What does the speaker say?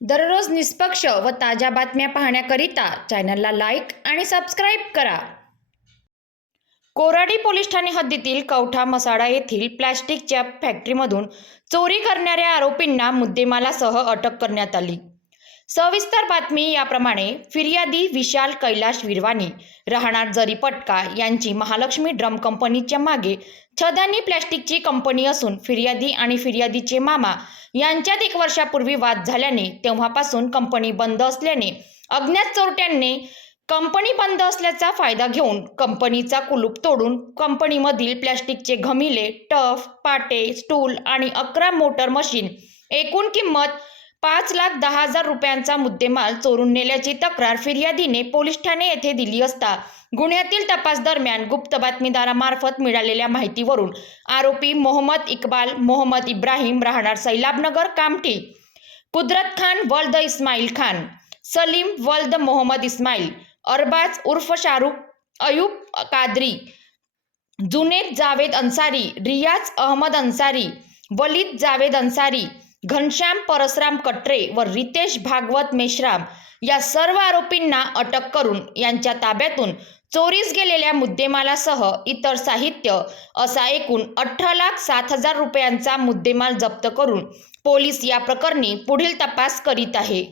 दररोज निष्पक्ष व ताज्या बातम्या पाहण्याकरिता चॅनलला लाईक आणि सबस्क्राईब करा. कोराडी पोलीस ठाणे हद्दीतील कवठा मसाडा येथील प्लॅस्टिकच्या फॅक्टरीमधून चोरी करणाऱ्या आरोपींना मुद्देमालासह अटक करण्यात आली. सविस्तर बातमी याप्रमाणे फिर्यादी विशाल कैलाश विरवानी राहणार जरीपटका यांची महालक्ष्मी ड्रम कंपनीच्या मागे छदानी प्लॅस्टिकची कंपनी असून फिर्यादी आणि फिर्यादीचे मामा यांच्यात एक वर्षापूर्वी वाद झाल्याने तेव्हापासून कंपनी बंद असल्याने अज्ञात चोरट्यांनी कंपनी बंद असल्याचा फायदा घेऊन कंपनीचा कुलूप तोडून कंपनीमधील प्लॅस्टिकचे घमिले टफ पाटे स्टूल आणि अकरा मोटर मशीन एकूण किंमत पाच लाख दहा हजार रुपयांचा मुद्देमाल चोरून नेल्याची तक्रार फिर्यादीने पोलीस ठाणे येथे दिली असता. गुन्ह्यातील तपास दरम्यान गुप्त बातमीदारामार्फत मिळालेल्या माहितीवरून आरोपी मोहम्मद इक्बाल मोहम्मद इब्राहिम राहणार सैलाबनगर कामठी. कुदरत खान वल्द इस्माईल खान सलीम वल्द मोहम्मद इस्माईल अरबाज उर्फ शाहरुख अयूब कादरी जुनेद जावेद अन्सारी रियाज अहमद अन्सारी वलीद जावेद अन्सारी घनश्याम परसराम कटरे व रितेश भागवत मेश्राम या सर्व आरोपींना अटक करून यांच्या ताब्यातून चोरीस गेलेल्या मुद्देमालासह इतर साहित्य असा एकूण अठरा लाख सात हजार रुपयांचा मुद्देमाल जप्त करून पोलीस या प्रकरणी पुढील तपास करीत आहे.